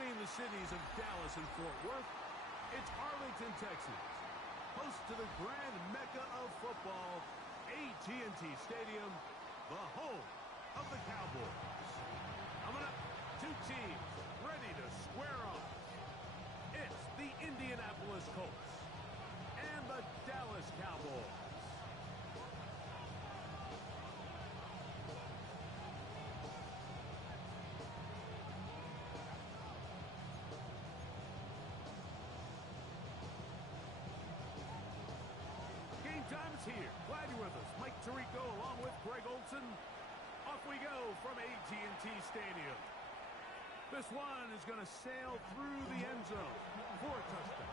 between the cities of Dallas and Fort Worth. It's Arlington, Texas, host to the grand mecca of football, AT&T Stadium, the home of the Cowboys. Coming up, two teams ready to square off. It's the Indianapolis Colts and the Dallas Cowboys. Game time is here. Glad you're with us. Mike Tirico along with Greg Olson. Off we go from AT&T Stadium. This one is going to sail through the end zone for a touchdown.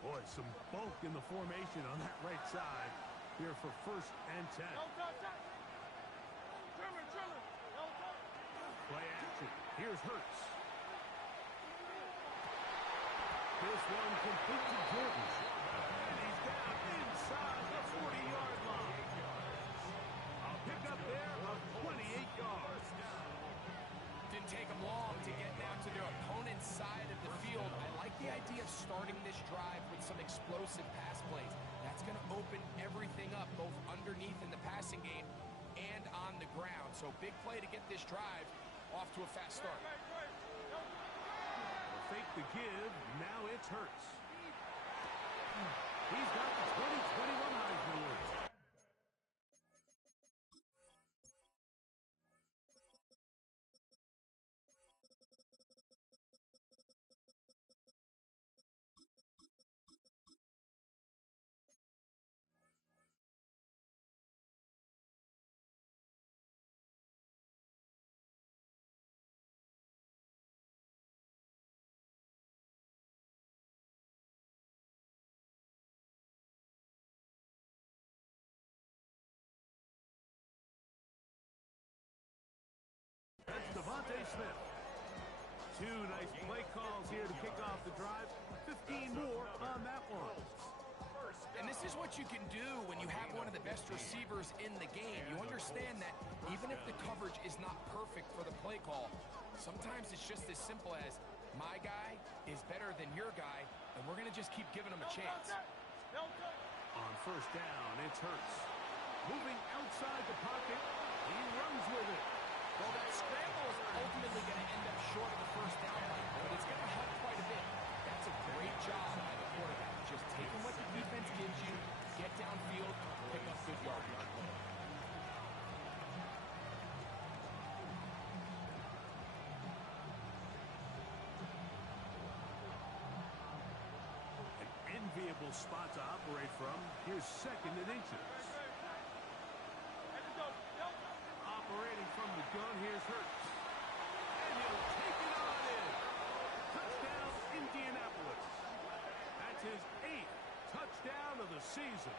Boy, some bulk in the formation on that right side here for 1st and 10. Play action. Here's Hurts. This one complete to Jordan. And he's down inside the 40-yard line. A pickup there of 28 yards. Didn't take them long to get down to their opponent's side of the field. I like the idea of starting this drive with some explosive pass plays. That's going to open everything up, both underneath in the passing game and on the ground. So big play to get this drive off to a fast start. Fake the give. Now it's Hurts. He's got the 2021 Heisman Award. That's Devontae Smith. Two nice play calls here to kick off the drive. 15 more on that one. And this is what you can do when you have one of the best receivers in the game. You understand that even if the coverage is not perfect for the play call, sometimes it's just as simple as my guy is better than your guy, and we're going to just keep giving him a chance. On 1st down, it's Hurts. Moving outside the pocket, he runs with it. Well, that scramble is ultimately going to end up short of the 1st down line, but it's going to help quite a bit. That's a great job by the quarterback. Just taking what the defense gives you, get downfield, pick up good yardage. An enviable spot to operate from. Here's 2nd and inches. Operating from the gun, here's Hurts. And he'll take it on in. Touchdown, Indianapolis. That's his 8th touchdown of the season.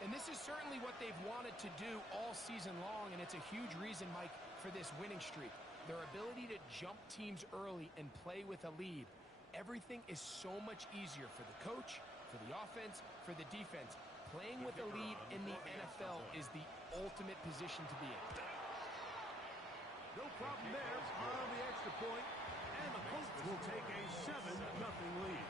And this is certainly what they've wanted to do all season long, and it's a huge reason, Mike, for this winning streak. Their ability to jump teams early and play with a lead. Everything is so much easier for the coach, for the offense, for the defense. Playing with a lead in the NFL is the ultimate position to be in. No problem there on the extra point, and the Colts will take a 7-0 lead.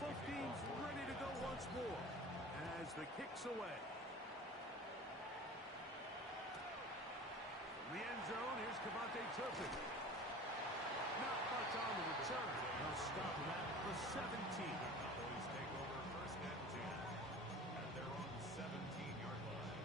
Both teams ready to go once more as the kick's away. From the end zone, here's Cavante Turpin. Not much on the return. They'll stop him at the 17. Cowboys take over 1st and 10. And they're on the 17-yard line.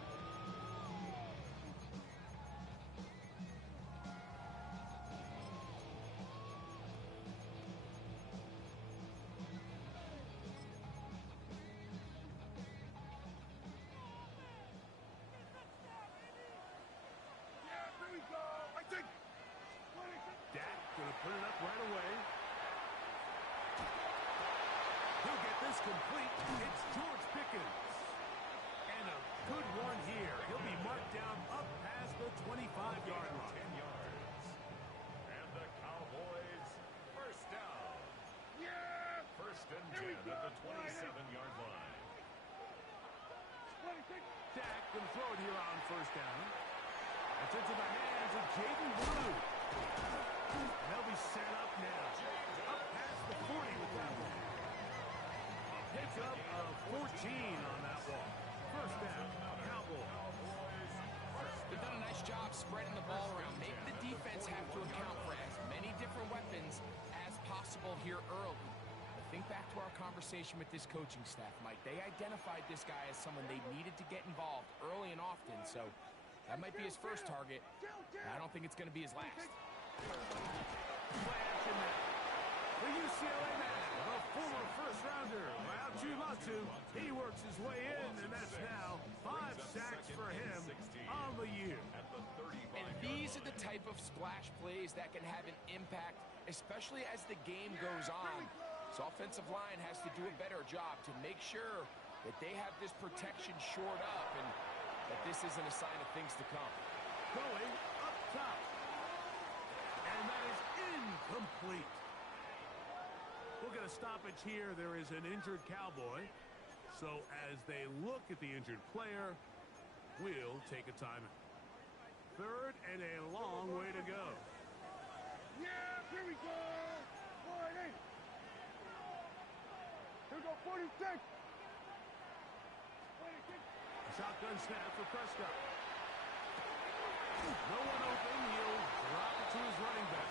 this complete. It's George Pickens. And a good one here. He'll be marked down up past the 25-yard line. 10 yards. And the Cowboys first down. Yeah! First and 10 at the 27-yard line. Dak can throw it here on first down. That's into the hands of Jaden Blue. They'll be set up now. Up past the 40 with that one. A pickup of 14 on that one. First down, Cowboys. They've done a nice job spreading the ball around, making the defense have to account for as many different weapons as possible here early. But think back to our conversation with this coaching staff, Mike. They identified this guy as someone they needed to get involved early and often, so that might be his first target. I don't think it's going to be his last. Play action now. The UCLA man, the former first-rounder, Rautu Latu. He works his way in, and that's now 5 sacks for him on the year. And these are the type of splash plays that can have an impact, especially as the game goes on. So offensive line has to do a better job to make sure that they have this protection shored up and that this isn't a sign of things to come. Going up top. And that is incomplete. We'll get a stoppage here. There is an injured Cowboy. So as they look at the injured player, we'll take a timeout. Third and a long way to go. Yeah, here we go. 40. Here we go, 46. 46. Shotgun snap for Prescott. No one open. He'll drop it to his running back.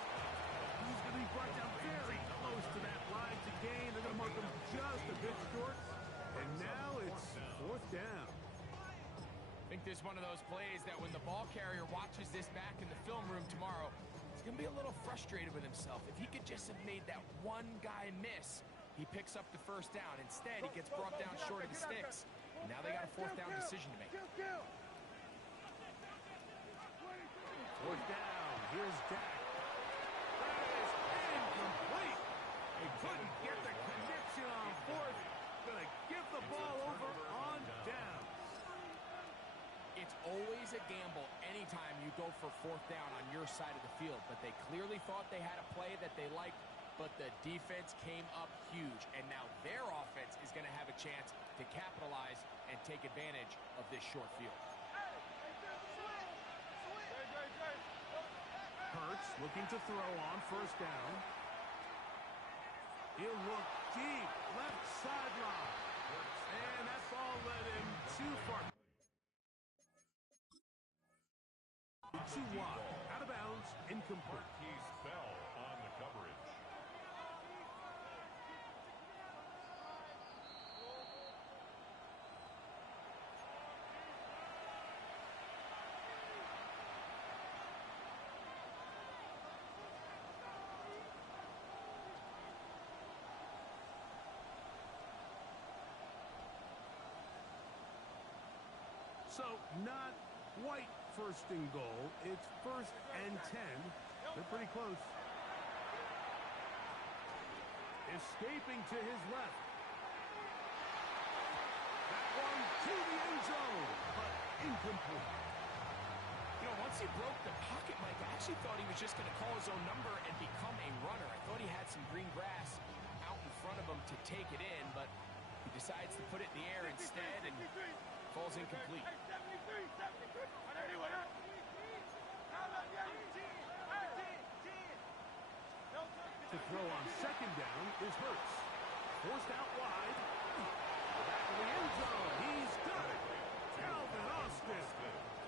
He's going to be brought down very close to that line to gain. They're going to mark him just a bit short. And now it's fourth down. I think this is one of those plays that when the ball carrier watches this back in the film room tomorrow, he's going to be a little frustrated with himself. If he could just have made that one guy miss, he picks up the first down. Instead, he gets brought down short of the sticks. And now they got a fourth down decision to make. Fourth down. Here's Dak. That is incomplete. They couldn't get the connection on fourth. Going to give the ball over on down. It's always a gamble anytime you go for fourth down on your side of the field. But they clearly thought they had a play that they liked, but the defense came up huge. And now their offense is going to have a chance to capitalize and take advantage of this short field. Hurts looking to throw on first down. He'll look deep, left sideline. And that ball led him too far. Too wide, out of bounds, incomplete. Marquise Bell on the coverage. So, not quite first and goal. It's first and 10. They're pretty close. Escaping to his left. That one to the end zone, but incomplete. You know, once he broke the pocket, Mike, I actually thought he was just going to call his own number and become a runner. I thought he had some green grass out in front of him to take it in, but he decides to put it in the air instead and falls incomplete. To throw on second down is Hurts. Forced out wide. Back of the end zone. He's got it. Calvin Austin.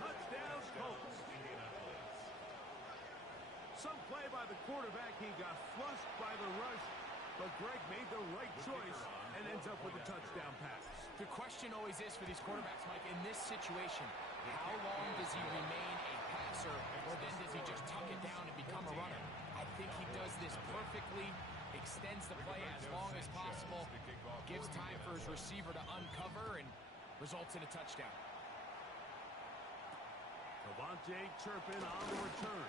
Touchdown Colts. Some play by the quarterback. He got flushed by the rush, but Greg made the right choice and ends up with a touchdown pass. The question always is for these quarterbacks, Mike, in this situation, how long does he remain a passer, or then does he just tuck it down and become a runner? I think he does this perfectly, extends the play as long as possible, gives time for his receiver to uncover, and results in a touchdown. Devontae Turpin on the return.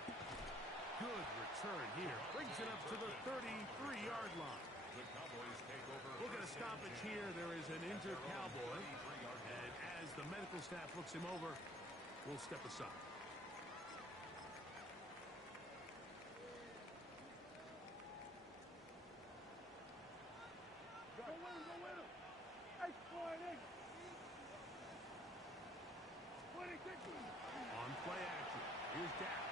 Good return here. Brings it up to the 33-yard line. The Cowboys take over. We'll get a stoppage here. There is an injured Cowboy. And as the medical staff looks him over, we'll step aside. Go win him. Hey, boy, hey. On play action. Here's Dak.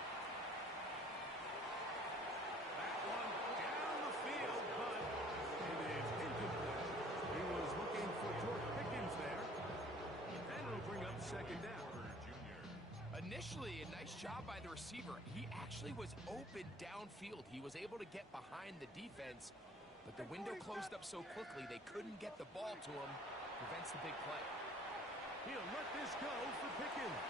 That one down the field, but it is incomplete. He was looking for George Pickens there. And it'll bring up second down. Initially, a nice job by the receiver. He actually was open downfield. He was able to get behind the defense, but the window closed up so quickly they couldn't get the ball to him. Prevents the big play. He'll let this go for Pickens.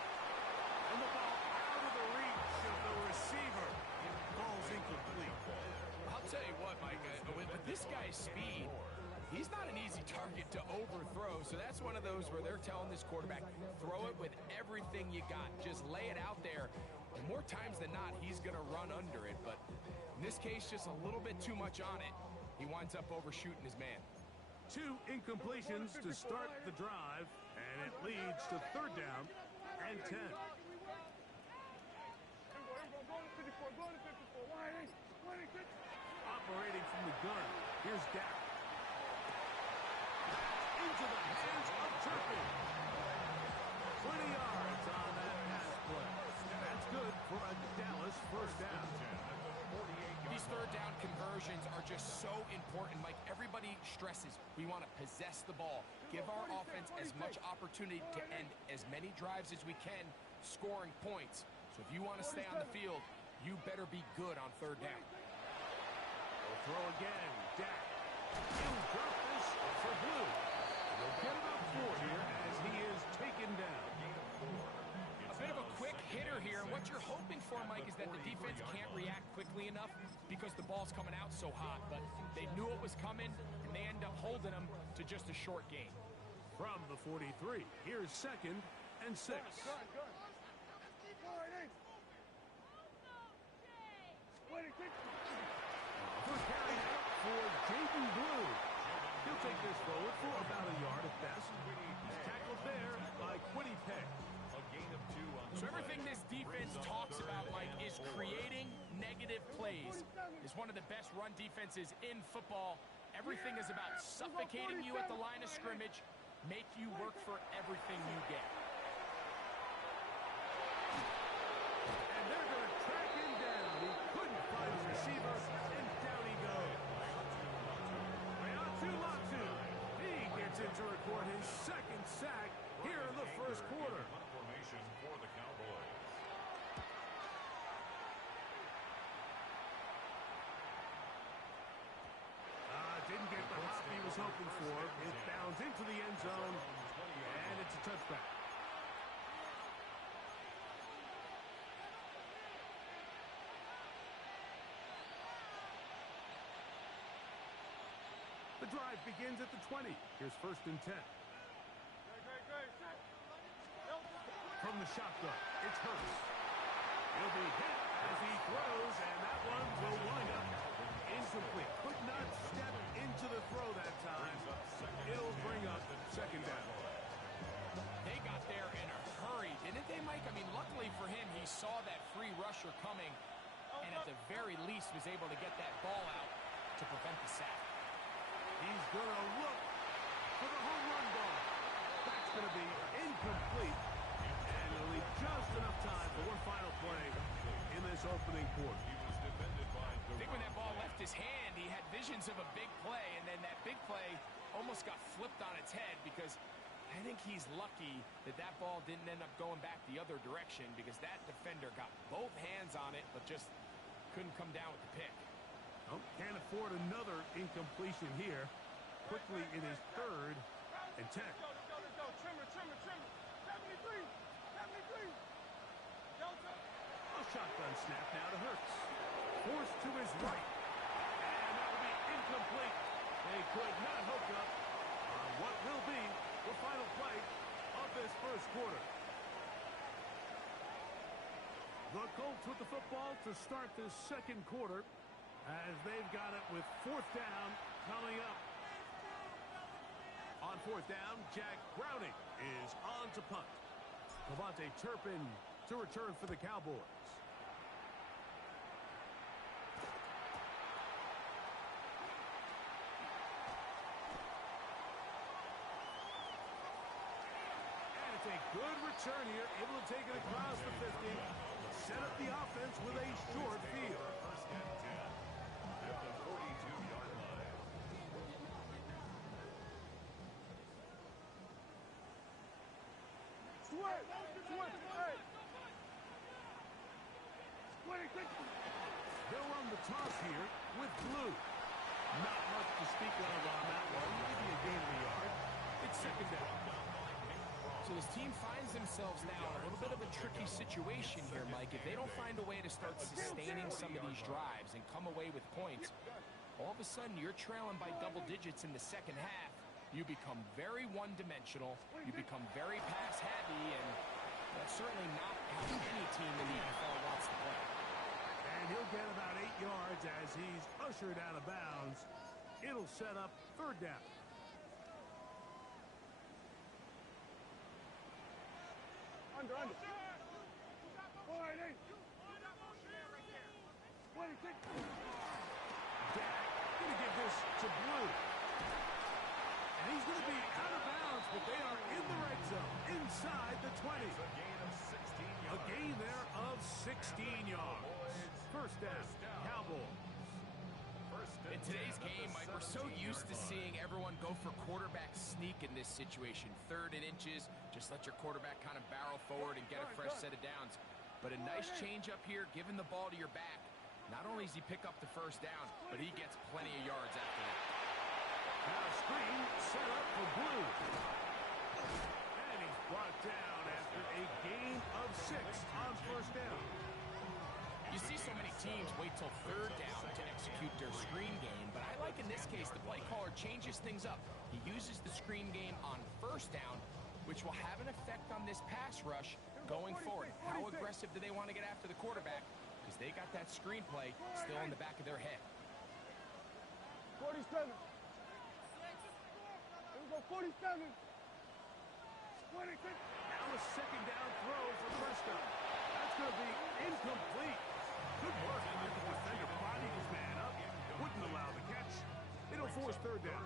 And the ball out of the reach of the receiver. Ball's incomplete. I'll tell you what, Mike, with this guy's speed, he's not an easy target to overthrow, so that's one of those where they're telling this quarterback, throw it with everything you got. Just lay it out there. And more times than not, he's going to run under it, but in this case, just a little bit too much on it. He winds up overshooting his man. 2 incompletions to start the drive, and it leads to third down and 10. Operating from the gun, here's Dak. Into the hands of Turpin. 20 yards on that pass play. That's good for a Dallas first down. These third down conversions are just so important. Like everybody stresses, we want to possess the ball, give our offense as much opportunity to end as many drives as we can, scoring points. So if you want to stay on the field, you better be good on third down. They'll throw again. Dak. He'll drop this for Blue. They'll get about 4 here as he is taken down. A bit of a quick hitter here, and what you're hoping for, Mike, is that the defense can't react quickly enough because the ball's coming out so hot, but they knew it was coming, and they end up holding them to just a short gain. From the 43, here's second and 6. First carry out for Jaden Blue. He'll take this forward for about a yard at best. He's tackled there by Quiddy Peck. A gain of 2 on the So everything this defense talks about, Mike, is creating negative plays. It's one of the best run defenses in football. Everything is about suffocating you at the line of scrimmage, make you work for everything you get. And they're going to track him down. He couldn't find his receiver, and down he goes. Rayatu Latu. He gets in to record his second sack here in the first quarter. formation for the Cowboys. Didn't get the hop he was hoping for. It bounds into the end zone, and it's a touchback. The drive begins at the 20. Here's first and 10. From the shotgun, it's Hurts. He'll be hit as he throws, and that one will wind up incomplete. Could not step into the throw that time. It'll bring up second down. They got there in a hurry, didn't they, Mike? I mean, luckily for him, he saw that free rusher coming, and at the very least was able to get that ball out to prevent the sack. He's going to look for the home run ball. That's going to be incomplete. And it'll leave just enough time for one final play in this opening quarter. He was defended by I think when that ball left his hand, he had visions of a big play, and then that big play almost got flipped on its head because I think he's lucky that that ball didn't end up going back the other direction because that defender got both hands on it but just couldn't come down with the pick. Oh, can't afford another incompletion here. Quickly in his third and 10. A shotgun snap now to Hurts. Forced to his right. And that will be incomplete. They could not hook up on what will be the final play of this first quarter. The Colts with the football to start this second quarter as they've got it with fourth down coming up. On fourth down, Jack Browning is on to punt. Devontae Turpin to return for the Cowboys. And it's a good return here, able to take it across the 50. Set up the offense with a short field. First and 10 at the 42-yard line. Sweat! Sweat! Hey! Sweat! They'll run the toss here with Blue. Not much to speak of on that one. Maybe a gain of a yard. It's second down. So this team finds themselves now in a little bit of a tricky situation here, Mike. If they don't find a way to start sustaining some of these drives and come away with points, all of a sudden you're trailing by double digits in the second half. You become very one-dimensional. You become very pass-heavy, and that's certainly not how any team in the NFL wants to play. And he'll get about 8 yards as he's ushered out of bounds. It'll set up third down. Under. Wide 8. 26. Dak going to give this to Blue. And he's going to be out of bounds, but they are in the red zone, inside the 20. A gain of 16 yards. A gain there of 16 yards. First down, Cowboys. In today's game, Mike, we're so used to seeing everyone go for quarterback sneak in this situation. 3rd and inches, just let your quarterback kind of barrel forward and get a fresh set of downs. But a nice change up here, giving the ball to your back. Not only does he pick up the first down, but he gets plenty of yards after that. Now a screen set up for Blue. And he's brought down after a gain of 6 on first down. You see so many teams wait till 3rd down to execute their screen game, but I like in this case the play caller changes things up. He uses the screen game on first down, which will have an effect on this pass rush going forward. How aggressive do they want to get after the quarterback? Because they got that screen play still in the back of their head. 47. Here we go, 47. 26. Now a second down throw for Prescott. That's going to be incomplete. Good work. The defender bodied his man up. Wouldn't allow the catch. It'll force third down.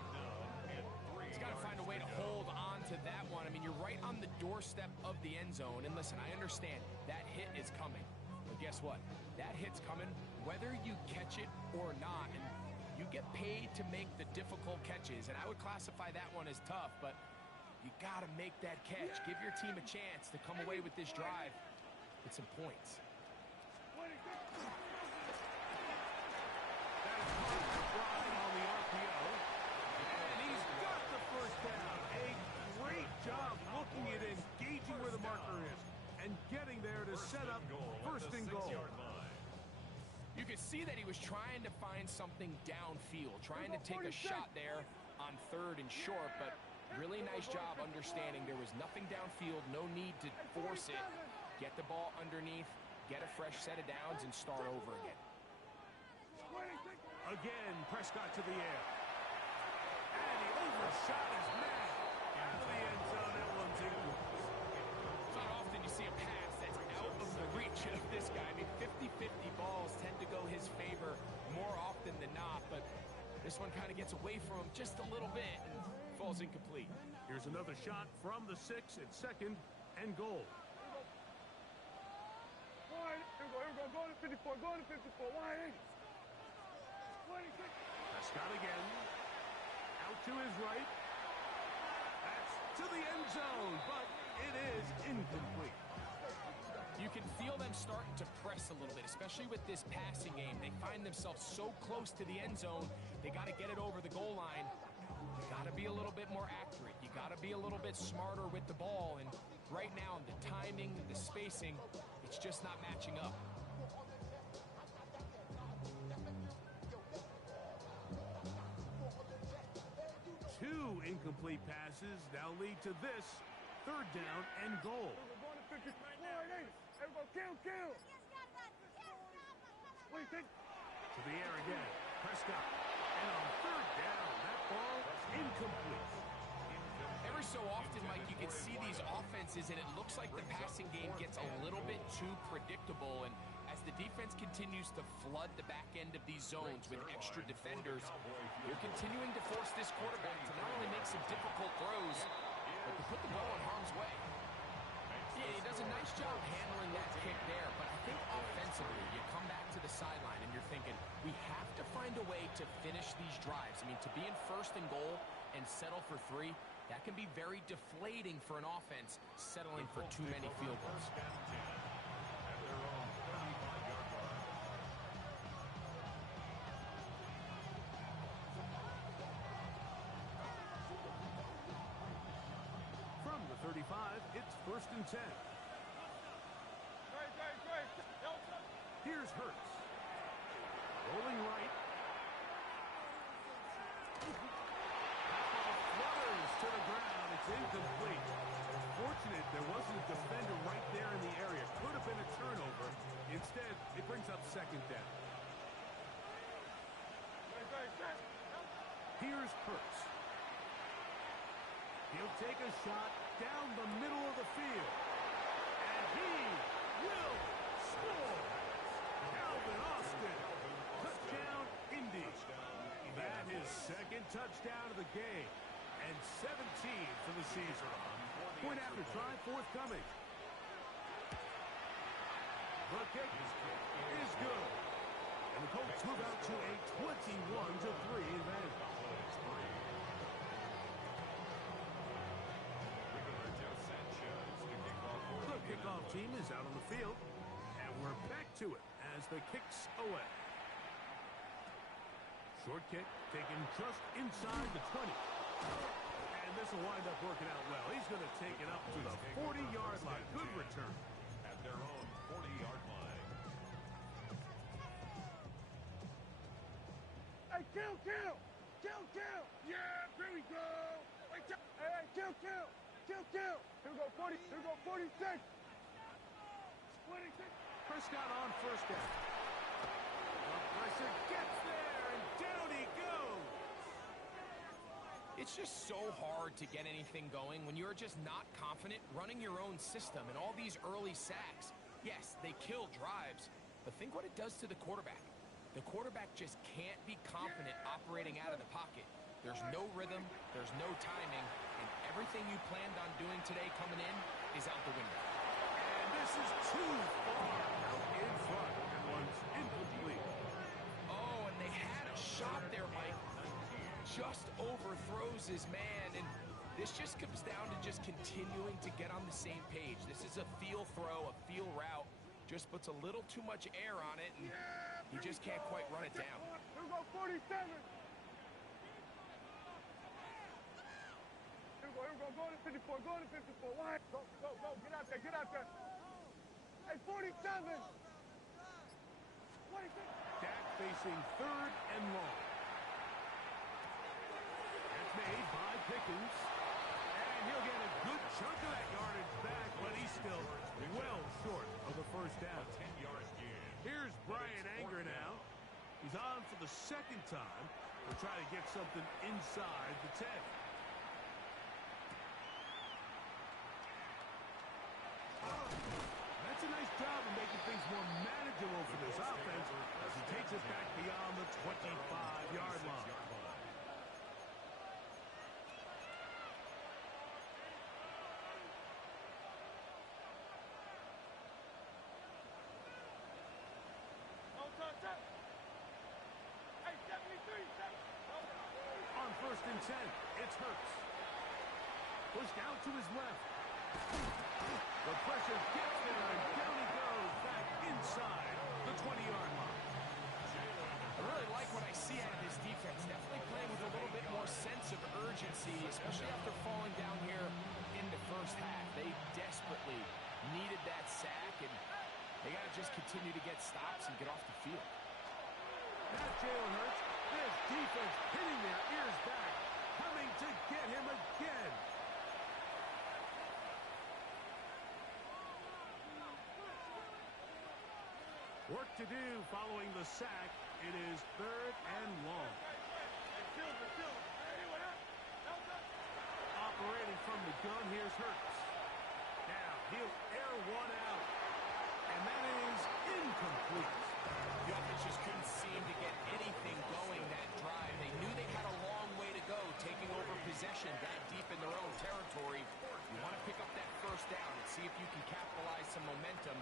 He's got to find a way to hold on to that one. I mean, you're right on the doorstep of the end zone. And listen, I understand that hit is coming. But guess what? That hit's coming whether you catch it or not. And you get paid to make the difficult catches. And I would classify that one as tough, but you got to make that catch. Give your team a chance to come away with this drive with some points. That is Bryan on the RPO. And he's got the first down. A great job looking at engaging where the marker is and getting there to set up first and goal. You could see that he was trying to find something downfield, trying to take a shot there on 3rd and short, but really nice job understanding there was nothing downfield, no need to force it. Get the ball underneath, get a fresh set of downs, and start over again. Again, Prescott to the air. And he overshot his man. Out of the end zone, that one's incomplete. It's not often you see a pass that's out of the reach of this guy. I mean, 50-50 balls tend to go his favor more often than not, but this one kind of gets away from him just a little bit and falls incomplete. Here's another shot from the 6 at second and goal. Here we go, go to 54, go to 54, wide 8. 26. Prescott again. Out to his right. That's to the end zone, but it is incomplete. You can feel them starting to press a little bit, especially with this passing game. They find themselves so close to the end zone, they got to get it over the goal line. You got to be a little bit more accurate. You got to be a little bit smarter with the ball. And right now, the timing, the spacing, it's just not matching up. Two incomplete passes now lead to this third down and goal. Go to 54, wide 8. Here we go, kill. 26. To the air again. Prescott. And on third down, that ball incomplete. Every so often, Mike, you can see these offenses, and it looks like the passing game gets a little bit too predictable. And as the defense continues to flood the back end of these zones with extra defenders, they're continuing to force this quarterback to not only make some difficult throws, but to put the ball in harm's way. Yeah, he does a nice job handling that kick there, but I think offensively, you come back to the sideline and you're thinking, we have to find a way to finish these drives. I mean, to be in first and goal and settle for 3, that can be very deflating for an offense settling for too many field goals. From the 35, it's first and 10. Here's Hurts. Rolling right. Flutters to the ground. It's incomplete. Fortunate there wasn't a defender right there in the area. Could have been a turnover. Instead, it brings up second down. Here's Hurts. He'll take a shot down the middle of the field. And he will score. Calvin Austin. Touchdown, Indy. That is second touchdown of the game. And 17 for the season. Point after try forthcoming. The kick is good. And the Colts move out to a 21-3 advantage. The kickoff team is out on the field. And we're back to it as the kick's away. Short kick taken just inside the 20. And this will wind up working out well. He's going to take it up to the 40-yard line. Good return. At their own 40-yard line. Hey, kill! Yeah, here we go! Hey, kill! Here we go, 40, here we go, 46! 26! Prescott on first down. The pressure gets there, and down he goes. It's just so hard to get anything going when you're just not confident running your own system, and all these early sacks. Yes, they kill drives, but think what it does to the quarterback. The quarterback just can't be confident operating out of the pocket. There's no rhythm, there's no timing, and everything you planned on doing today coming in is out the window. And this is too far out in front. That one's incomplete. Oh, and they had a shot there, Mike. Just overthrows his man, and this just comes down to just continuing to get on the same page. This is a feel throw, a feel route. Just puts a little too much air on it, and he just can't quite run it down. Here we go, 47! Here we go, go to 54, go to 54. Why? Go, get out there. Hey, 47! 46! Dak facing third and long. That's made by Pickens. And he'll get a good chunk of that yardage back, but he's still well short of the first down. 10-yard gain. Here's Brian Anger now. He's on for the second time. We'll try to get something inside the 10. That's a nice job of making things more manageable for this offense as he takes it back beyond the 25-yard line. Hey, 73! On first and 10, it's Hurts. Pushed out to his left. The pressure gets there, and down he goes back inside the 20-yard line. I really like what I see out of this defense. Definitely playing with a little bit more sense of urgency, especially after falling down here in the first half. They desperately needed that sack, and they got to just continue to get stops and get off the field. Not Jalen Hurts. This defense hitting their ears back, coming to get him again. Work to do following the sack. It is third and long. Operating from the gun, here's Hurts. Now, he'll air one out. And that is incomplete. The offense just couldn't seem to get anything going that drive. They knew they had a long way to go, taking over possession that deep in their own territory. You want to pick up that first down and see if you can capitalize some momentum.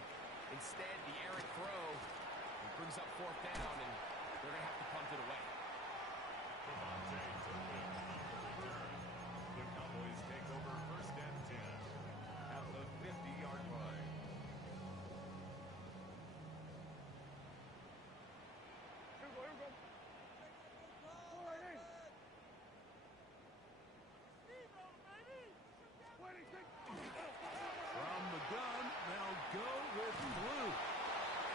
Instead, the errant throw brings up fourth down, and they're going to have to punt it away. Devontae took it on the return. The Cowboys take over first and 10 at the 50-yard line. Here we go. All right, hey. 26. From the gun, they'll go with Blue.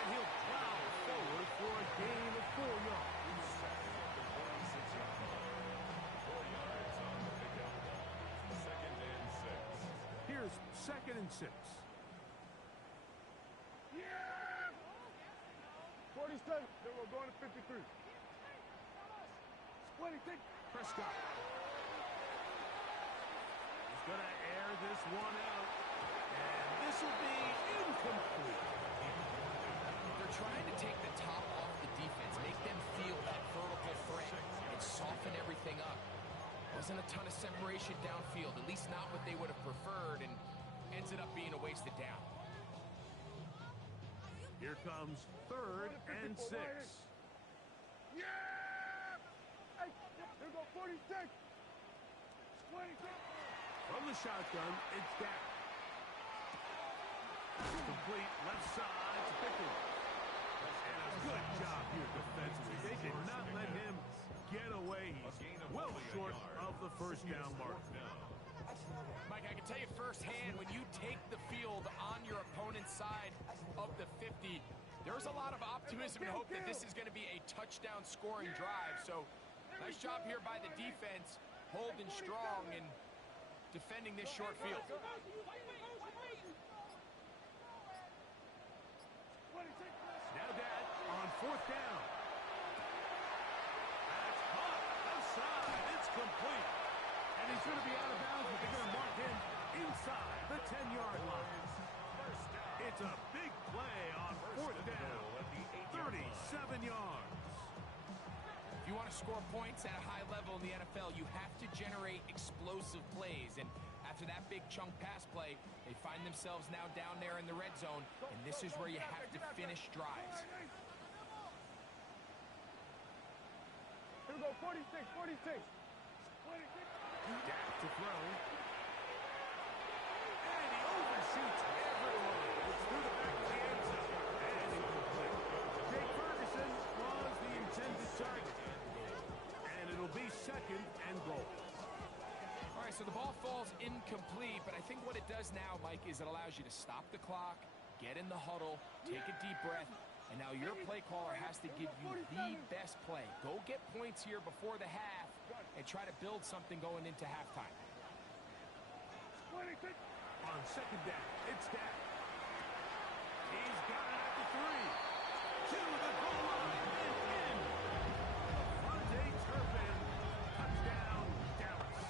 And he'll plow forward for a gain of 4 yards. Second at the 46-yard line. 4 yards on the pickup. Second and 6. Here's second and 6. Yeah! 47. Then we're going to 53. 26. Prescott. He's going to air this one out. And this will be incomplete. They're trying to take the top off the defense, make them feel that vertical threat, and soften everything up. Wasn't a ton of separation downfield, at least not what they would have preferred, and ended up being a wasted down. Here comes third and 6. Yeah! Hey, here we go, 46. 26. From the shotgun, it's Dak. Complete left side to Pickens. And a good job here defensively. They did not let him get away. He's well short of the first down mark. Mike, I can tell you firsthand, when you take the field on your opponent's side of the 50, there's a lot of optimism and hope that this is going to be a touchdown scoring drive. So nice job here by the defense, holding strong and defending this short field. Now Dak on fourth down. That's caught. Left side. It's complete. And he's going to be out of bounds, but they're going to mark him inside the 10-yard line. It's a big play on fourth down. 37 yards. If you want to score points at a high level in the NFL, you have to generate explosive plays. And after that big chunk pass play, they find themselves now down there in the red zone, and this is where you have to finish drives. Here we go, 46, 46. 26. Dak to throw. And he overshoots everyone. It's through the back of the end zone. And incomplete. Jake Ferguson was the intended target. And it'll be second and goal. All right, so the ball falls incomplete, but I think what it does now, Mike, is it allows you to stop the clock, get in the huddle, take a deep breath, and now your play caller has to give you the best play. Go get points here before the half and try to build something going into halftime. 26. On second down, it's Dak. He's got it at the 3. To the goal line and in. Vontae Turpin. Touchdown, Dallas.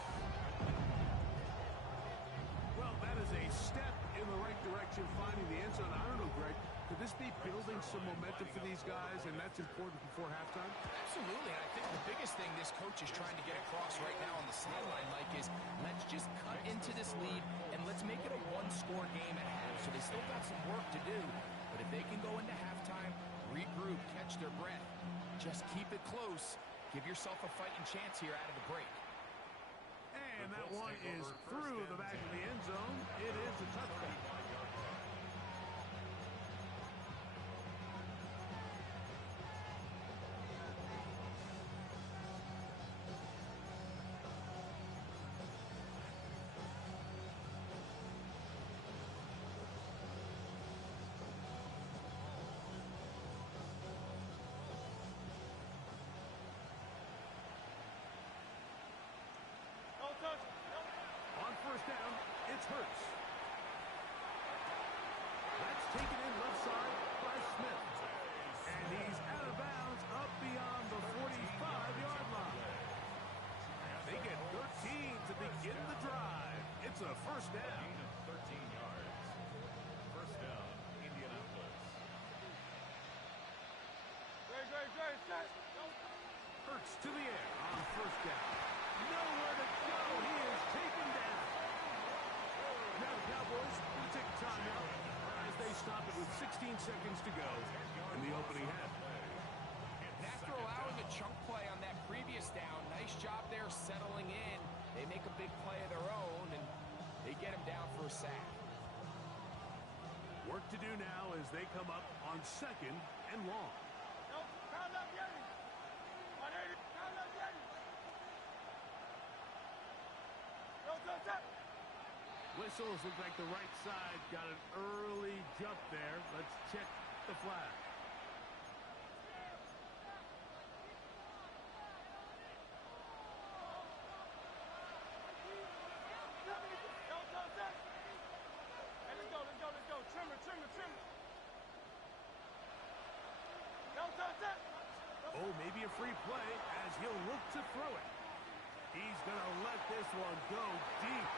Well, that is a step in the right direction, finding the end zone. I don't know, Greg. Could this be building some momentum for these guys, and that's important before halftime? Absolutely, and I think the biggest thing this coach is trying to get across right now on the sideline, Mike, is let's just cut into this lead and let's make it a one-score game at half. So they still got some work to do, but if they can go into halftime, regroup, catch their breath, just keep it close, give yourself a fighting chance here out of the break. And that one is through the back of the end zone. It is a touchdown. On first down, it's Hurts. That's taken in left side by Smith. And he's out of bounds up the a first A down. gain of 13 yards. First down, Indianapolis. Great, set. Hurts to the air on first down. Nowhere to go. He is taken down. Now the Cowboys will take a timeout as they stop it with 16 seconds to go in the opening half. And after allowing a chunk play on that previous down, nice job there settling in. They make a big play of their own, and they get him down for a sack. Work to do now as they come up on second and long. Whistles look like the right side got an early jump there. Let's check the flag. Let's go. Trim. Oh, maybe a free play as he'll look to throw it. He's going to let this one go deep.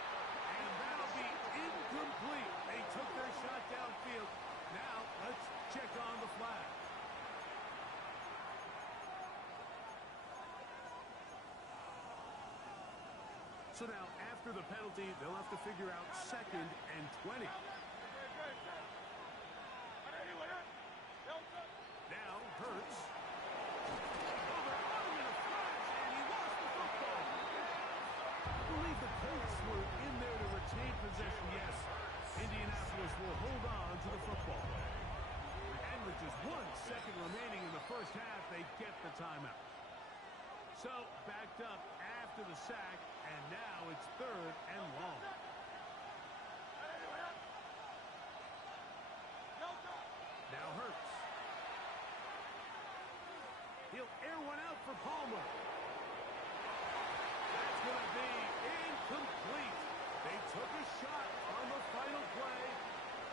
And that'll be incomplete. They took their shot downfield. Now, let's check on the flag. So now, after the penalty, they'll have to figure out second and 20. Now, Hurts. Oh, they're on him in a flash, and he lost the football. I believe the Colts were in there to retain possession, yes. Indianapolis will hold on to the football. And with just 1 second remaining in the first half, they get the timeout. So, backed up after the sack, and now it's third and long. Now Hurts. He'll air one out for Palmer. That's going to be incomplete. They took a shot on the final play.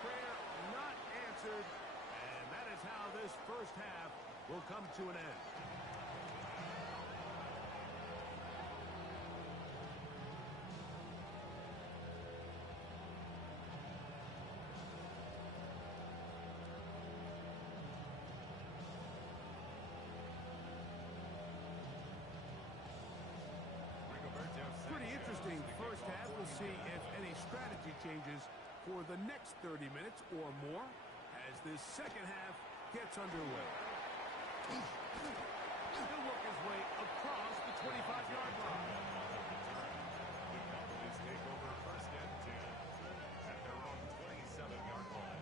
Prayer not answered. And that is how this first half will come to an end. Pretty interesting first half. We'll see if any strategy changes for the next 30 minutes or more as this second half gets underway. He'll work his way across the 25-yard line. The Cowboys take over first and 10 at their own 27-yard line.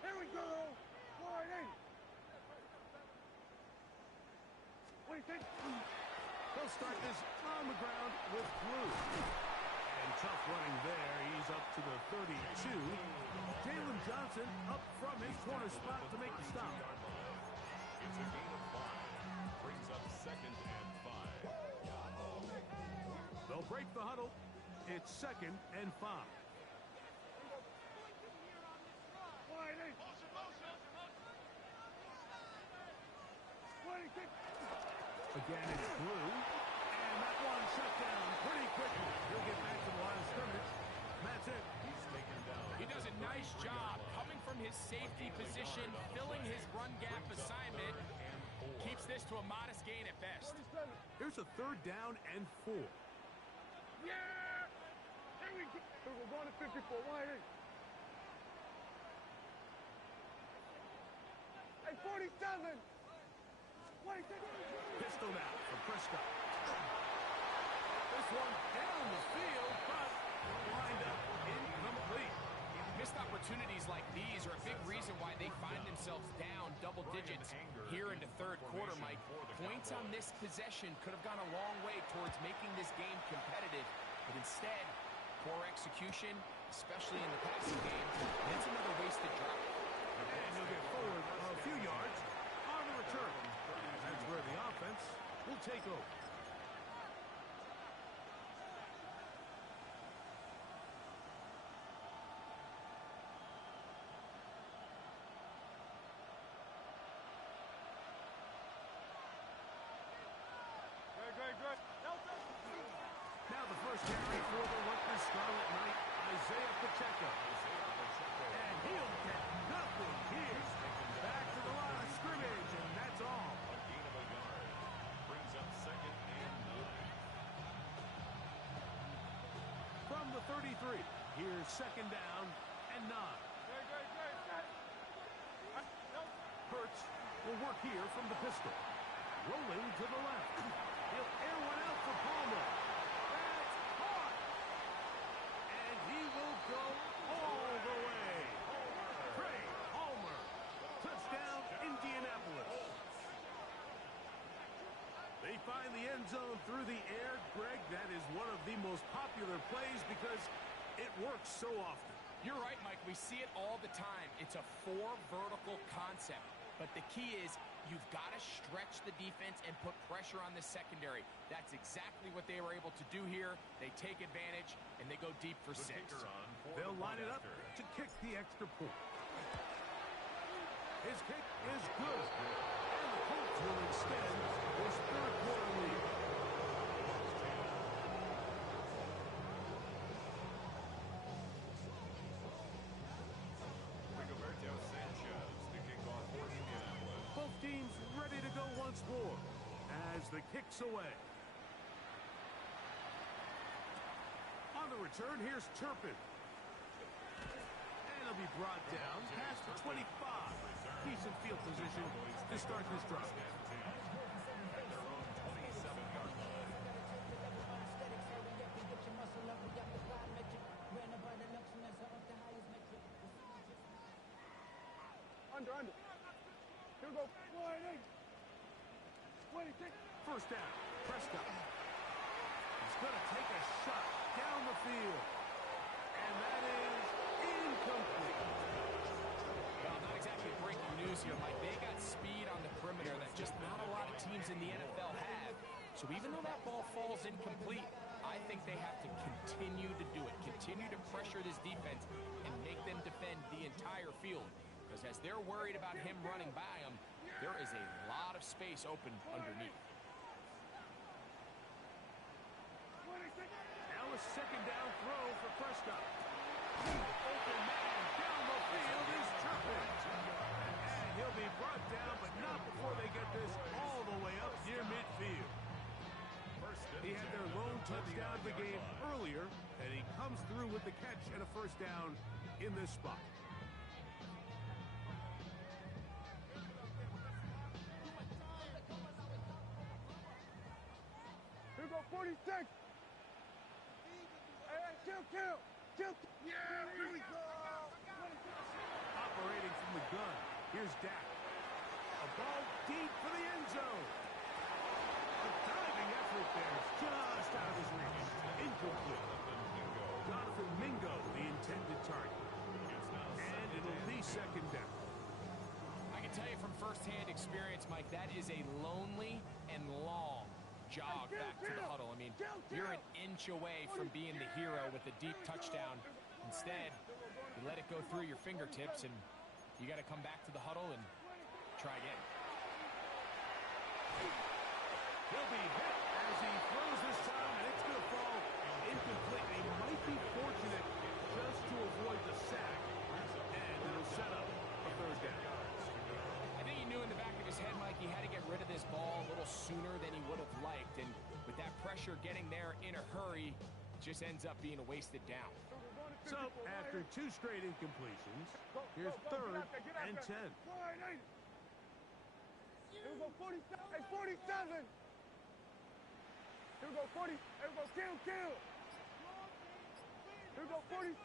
Here we go. Wide in. What do you think? They'll start this on the ground with Blue. And tough running there. He's up to the 32. Jalen Johnson up from his corner spot to make the stop. It's a gain of 5. Brings up second and 5. They'll break the huddle. It's second and 5. Wide in. What do you think? Again, it's Blue. And that one shut down pretty quickly. He'll get back to the line of scrimmage. That's it. He's taken down. He does a nice job coming from his safety position, filling his run gap assignment. Keeps this to a modest gain at best. 37. Here's a third down and 4. Yeah! Here we go. We're going to 54. Wide in. Hey, 47. What do you think? Pistol now for Prescott. This one down the field, but lined up incomplete. Missed opportunities like these are a big reason why they find themselves down double digits here in the third quarter, Mike. Points on this possession could have gone a long way towards making this game competitive, but instead, poor execution, especially in the passing game, that's another wasted drive. And he'll get forward a few yards on the return. That's where the offense will take over. Isaiah Pacheco. And he'll get nothing here. Back to the line of scrimmage, and that's all. A gain of a yard. Brings up 2nd and 9. From the 33, here's 2nd down and 9. Hurts will work here from the pistol. Rolling to the left. He'll air one out for Palmer. That's caught. And he will go all the way. Trey Palmer. Touchdown, Indianapolis. They find the end zone through the air. Greg, that is one of the most popular plays because it works so often. You're right, Mike. We see it all the time. It's a 4 vertical concept. But the key is you've got to stretch the defense and put pressure on the secondary. That's exactly what they were able to do here. They take advantage, and they go deep for 6. They'll line it up to kick the extra point. His kick is good. And the Colts will extend this 3rd quarter lead. Rigoberto Sanchez to kick off for Indianapolis. Both teams ready to go once more as the kick's away. On the return, here's Turpin. And he'll be brought down past the 25. Decent field position to start this drive. At their own 27-yard line. Under. Here we go. 26. 1st down. Prescott. He's going to take a shot down the field. And that is incomplete. Well, not exactly breaking news here, Mike. They got speed on the perimeter that just not a lot of teams in the NFL have. So even though that ball falls incomplete, I think they have to continue to do it. Continue to pressure this defense and make them defend the entire field. Because as they're worried about him running by them, there is a lot of space open underneath. Now a 2nd down throw for Prescott. Open man down the field is Turpin. And he'll be brought down, but not before they get this all the way up near midfield. He had their lone touchdown of the game earlier, and he comes through with the catch and a 1st down in this spot. Here we go. 46. Hey, kill. Yeah, here we go. Operating from the gun, here's Dak. A ball deep for the end zone. A diving effort there, just out of his reach. Incomplete. Jonathan Mingo, the intended target. And it'll be 2nd down. I can tell you from firsthand experience, Mike, that is a lonely and long jog back to the huddle. I mean, you're an inch away from being the hero with a deep touchdown. Instead, you let it go through your fingertips, and you got to come back to the huddle and try again. He'll be hit as he throws this time, and it's going to fall incomplete. They might be fortunate just to avoid the sack, and it'll set up a 3rd down. I think he knew in the back of his head, Mike, he had to get rid of this ball a little sooner than he would have liked, and with that pressure getting there in a hurry, it just ends up being a wasted down. So, after 2 straight incompletions, here's 3rd and 10. Here we go. 47. Hey, 47. Here we go. 40. Here we go. Kill. Here we go. 46.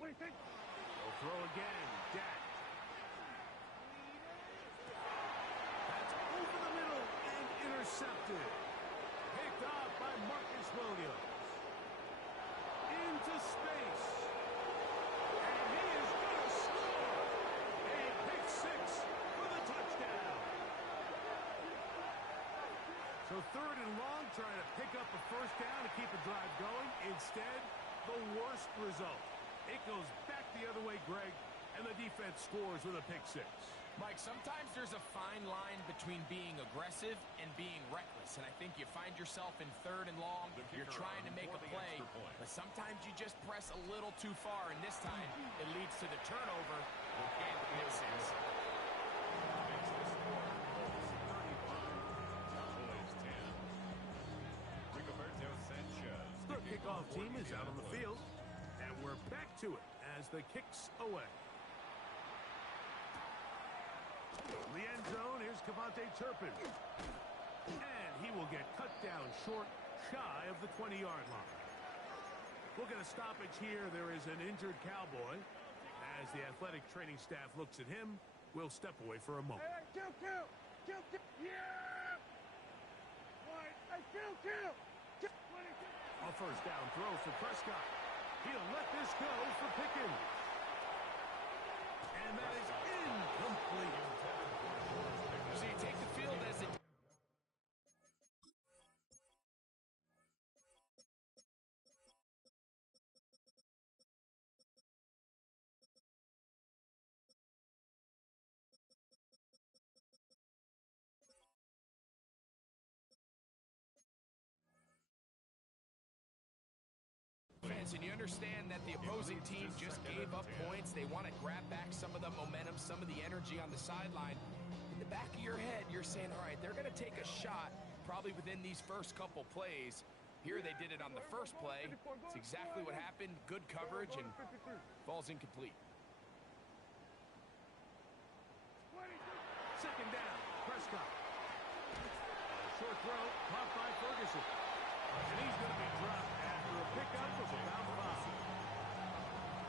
26. They'll throw again. Dak. That's over the middle and intercepted. Picked off by Marcus Williams. Into space. And he is going to score. A pick 6 for the touchdown. So 3rd and long, trying to pick up a 1st down to keep a drive going. Instead, the worst result. It goes back the other way, Greg, and the defense scores with a pick 6. Mike, sometimes there's a fine line between being aggressive and being reckless, and I think you find yourself in 3rd and long, you're trying to make a play, but sometimes you just press a little too far, and this time it leads to the turnover and the pick six. The kickoff team is out on the field, and we're back to it as the kick's away. In the end zone, here's Cavante Turpin. And he will get cut down short, shy of the 20-yard line. We'll get a stoppage here. There is an injured Cowboy. As the athletic training staff looks at him, we'll step away for a moment. Hey, kill. Yeah! Right, hey, kill. A first down throw for Prescott. He'll let this go for Pickens. And that is incomplete. So you take the field as it... And you understand that the opposing team just gave up points. They want to grab back some of the momentum, some of the energy on the sideline. In the back of your head, you're saying, all right, they're going to take a shot probably within these first couple plays. Here they did it on the first play. It's exactly what happened. Good coverage and falls incomplete. Second down, Prescott. A short throw, caught by Ferguson. And he's going to be dropped after a pickup of about 5.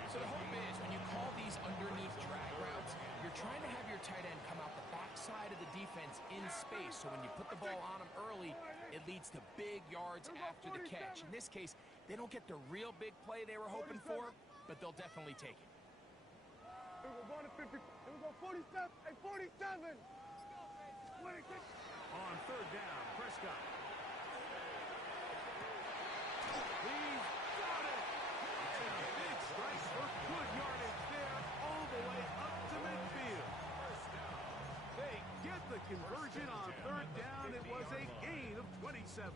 So the hope is when you call these underneath drag routes, you're trying to have your tight end come out the backside of the defense in space. So when you put the ball on him early, it leads to big yards after the catch. In this case, they don't get the real big play they were hoping for, but they'll definitely take it. Here we go, going to 50. Here we go, 47. Hey, 47. On third down, Prescott. He's got it! And a big strike for good yardage there all the way up to midfield. They get the conversion on third down. It was a gain of 27.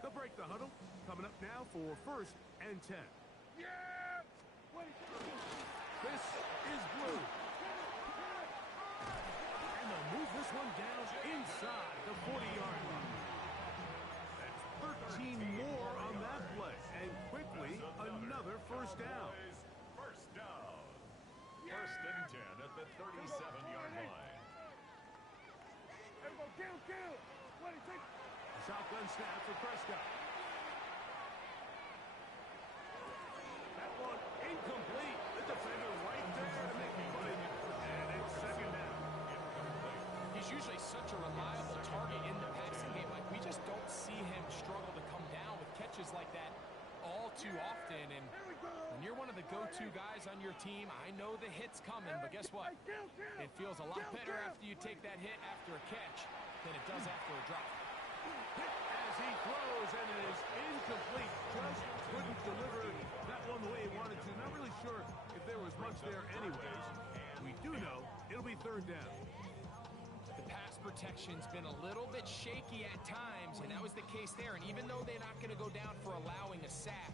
They'll break the huddle. Coming up now for 1st and 10. Yeah! This is blue. And they'll move this one down inside the 40-yard line. 13 more on that play, and quickly another first down. First down. 1st and 10 at the 37-yard line. Here we go, kill. 26. Shotgun snap for Prescott. That one incomplete. The defender right there to make the play. And it's second down. He's usually such a reliable target in the passing game. Like, we just don't see him struggle to come down with catches like that all too often. And when you're one of the go-to guys on your team, I know the hit's coming, but guess what? It feels a lot better after you take that hit after a catch than it does after a drop. As he throws, and it is incomplete. Just couldn't deliver that one the way he wanted to. Not really sure if there was much there anyways. We do know it'll be third down. The pass protection's been a little bit shaky at times, and that was the case there. And even though they're not going to go down for allowing a sack,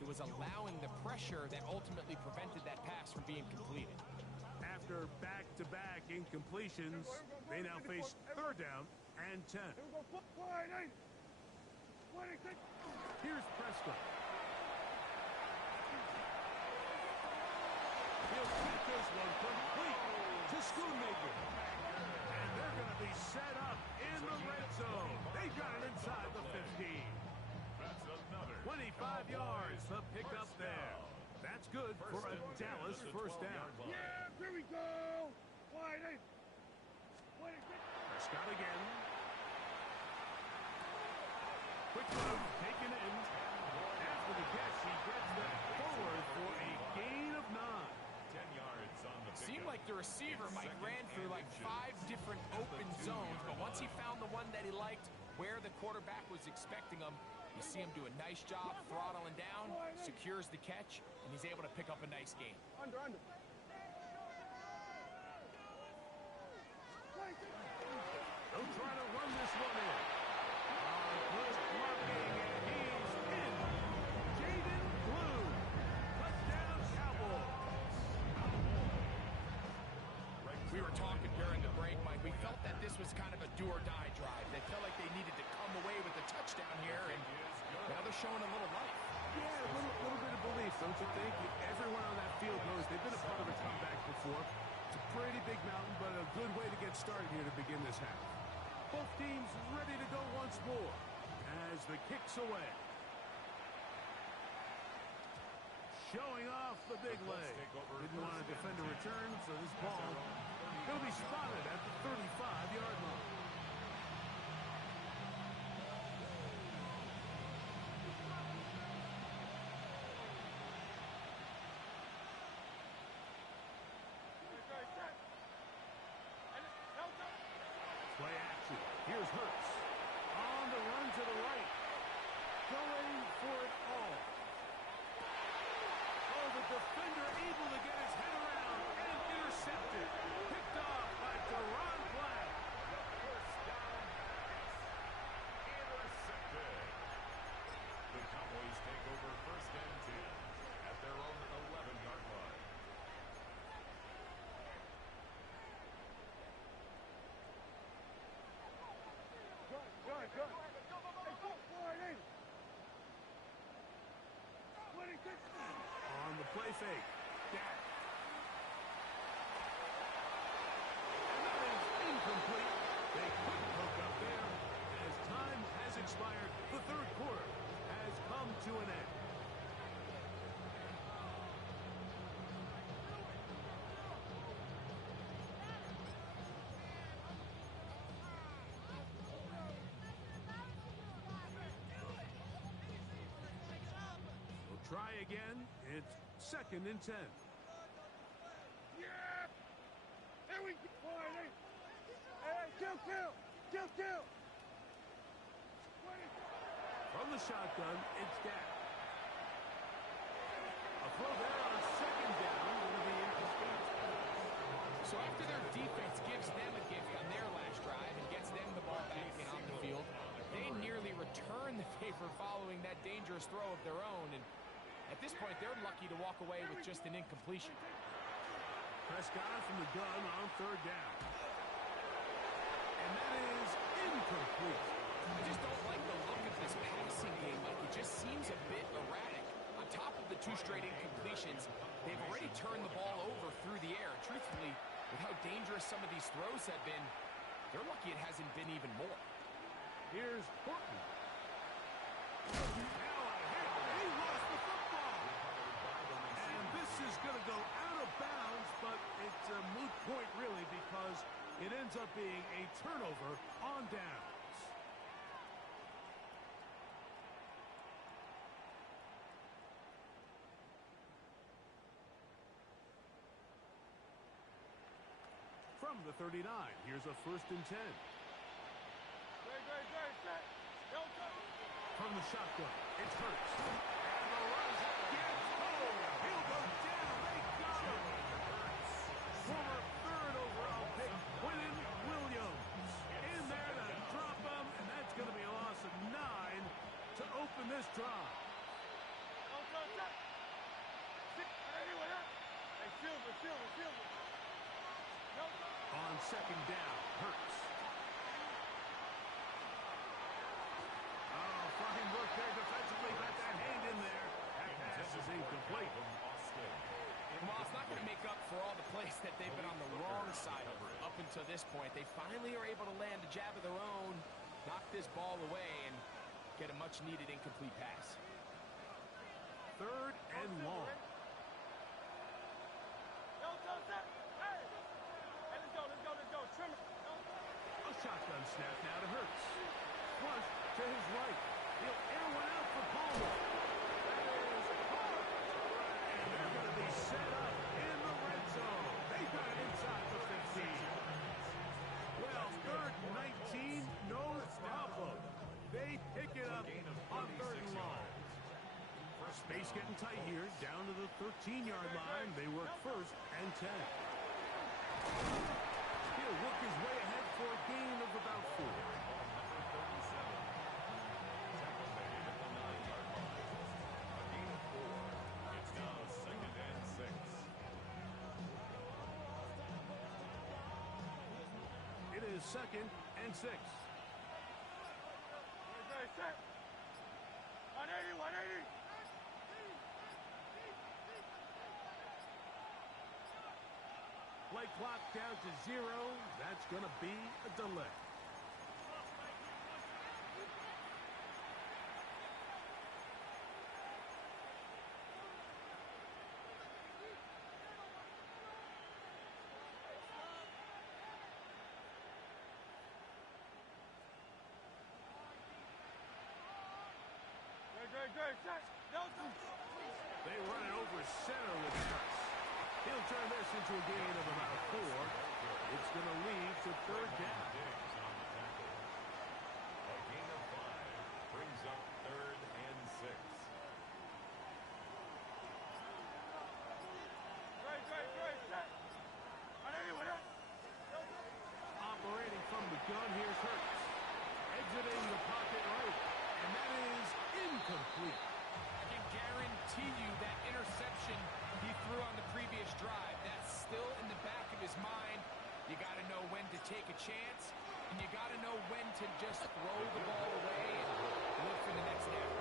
it was allowing the pressure that ultimately prevented that pass from being completed. After back-to-back incompletions, they now face third down and 10. Here we go, 48. 26. Here's Prescott. He'll keep this one complete to Schoonmaker. And they're going to be set up in the red zone. They got it inside the 15. That's another 25 yards, the pickup there. That's good for a Dallas first down. Yeah, here we go. 48. 26. Prescott again. Quick move, taken in. After the catch, he gets that forward for a gain of 9. 10 yards on the Seemed like the receiver, Mike, ran through like 5 different open zones, but once he found the one that he liked, where the quarterback was expecting him, you see him do a nice job throttling down, secures the catch, and he's able to pick up a nice gain. Under. They'll try to run this one in. Good blocking, and he's in. Jaden Blue. Touchdown, Cowboys. We were talking during the break, Mike. We felt that this was kind of a do-or-die drive. They felt like they needed to come away with a touchdown here, and now they're showing a little life. Yeah, a little bit of belief, don't you think? Everyone on that field knows they've been a part of a comeback before. It's a pretty big mountain, but a good way to get started here to begin this half. Both teams ready to go once more as the kick's away. Showing off the big leg. Didn't want to defend a return, so this ball will be spotted at the 35-yard line. Play action. Here's Hurts. On the run to the right. Going for it all. Oh, the defender able to get his head around and intercepted. Picked off by Deron Black. First down pass. Intercepted. The Cowboys take over first and 10 at their own 11-yard line. Good. Hey, go for it in. 26. On the play fake. Dak. And that is incomplete. They couldn't hook up there. As time has expired, the third quarter has come to an end. Try again. It's 2nd and 10. Yeah! Here we go. Hey, kill. From the shotgun, it's Dak. A throw there on 2nd down. Will be incomplete. So after their defense gives them a gift on their last drive and gets them the ball back and on the field, they nearly return the favor following that dangerous throw of their own. And at this point, they're lucky to walk away with just an incompletion. Prescott from the gun on 3rd down. And that is incomplete. I just don't like the look of this passing game, Mike. It just seems a bit erratic. On top of the 2 straight incompletions, they've already turned the ball over through the air. Truthfully, with how dangerous some of these throws have been, they're lucky it hasn't been even more. Here's Horton. Now a hit. He lost the football. And this is going to go out of bounds, but it's a moot point really because it ends up being a turnover on downs. From the 39, here's a 1st and 10. Set. From the shotgun, it's Hurts. And the run gets home. He'll go down. They got him. Former 3rd overall pick, Quinnen Williams. In there to drop him, and that's going to be a loss of 9 to open this drive. Silver. On 2nd down, Hurts. Oh, fine work there defensively. Got that hand in there. That pass is incomplete. Well, it's not going to make up for all the plays that they've been on the wrong side of up until this point. They finally are able to land a jab of their own, knock this ball away, and get a much-needed incomplete pass. 3rd and long. A shotgun snap now to Hurts. Flush to his right. He'll air one out for Palmer. That is caught. And they're going to be set up in the red zone. They got it inside the 15. Well, 3rd and 19, no problem. They pick it up on 3rd and long. Space getting tight here, down to the 13-yard line. They work 1st and 10. He'll work his way ahead for a gain of about 4. It is 2nd and 6. Very set. 180, 180. Play clock down to 0. That's going to be a delay. Great, set. No. They run it over center with Stutz. He'll turn this into a gain of about 4. It's going to lead to 3rd down. A gain of 5 brings up 3rd and 6. Great, set. 180, 180. Operating from the gun, here's Hurts. Exiting the pocket right. And that is incomplete. I can guarantee you that interception he threw on the previous drive, that's still in the back of his mind. You got to know when to take a chance, and you got to know when to just throw the ball away and live for the next down.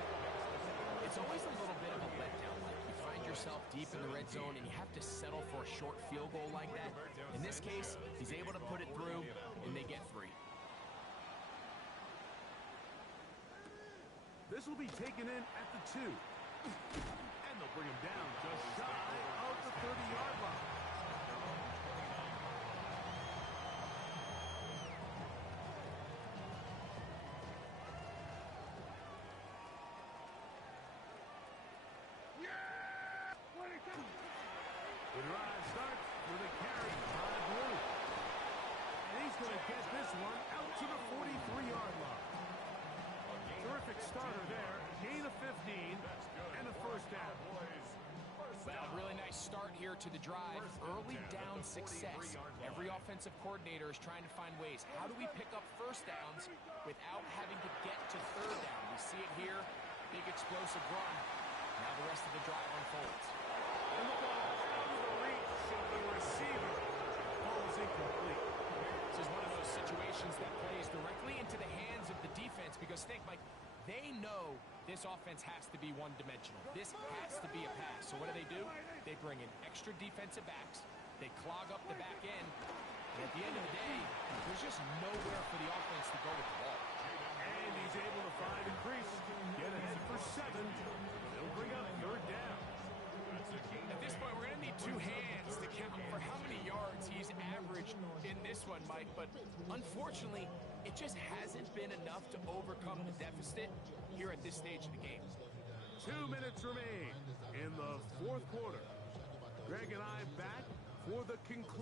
It's always a little bit of a letdown. Like you find yourself deep in the red zone, and you have to settle for a short field goal like that. In this case, he's able to put it through, and they get 3. This will be taken in at the 2. And they'll bring him down just shy of the 30-yard line. Yeah! 22. The drive starts with a carry by Blue. And he's going to get this one out to the 43-yard line. Terrific starter there. Gain of 15 and a 1st down. Well, really nice start here to the drive. Early down success. Every offensive coordinator is trying to find ways. How do we pick up 1st downs without having to get to 3rd down? We see it here. Big explosive run. Now the rest of the drive unfolds. And the ball out of the reach of the receiver. Ball is incomplete. This is one of those situations that plays directly into the hands of the defense because think, Mike, they know this offense has to be one-dimensional. This has to be a pass. So what do? They bring in extra defensive backs. They clog up the back end. And at the end of the day, there's just nowhere for the offense to go with the ball. And he's able to find a crease. Get ahead for 7. They'll bring up 3rd down. At this point, we're going to need 2 hands to count for how many yards he's averaged in this one, Mike. But unfortunately, it just hasn't been enough to overcome the deficit here at this stage of the game. 2 minutes remain in the 4th quarter. Greg and I back for the conclusion.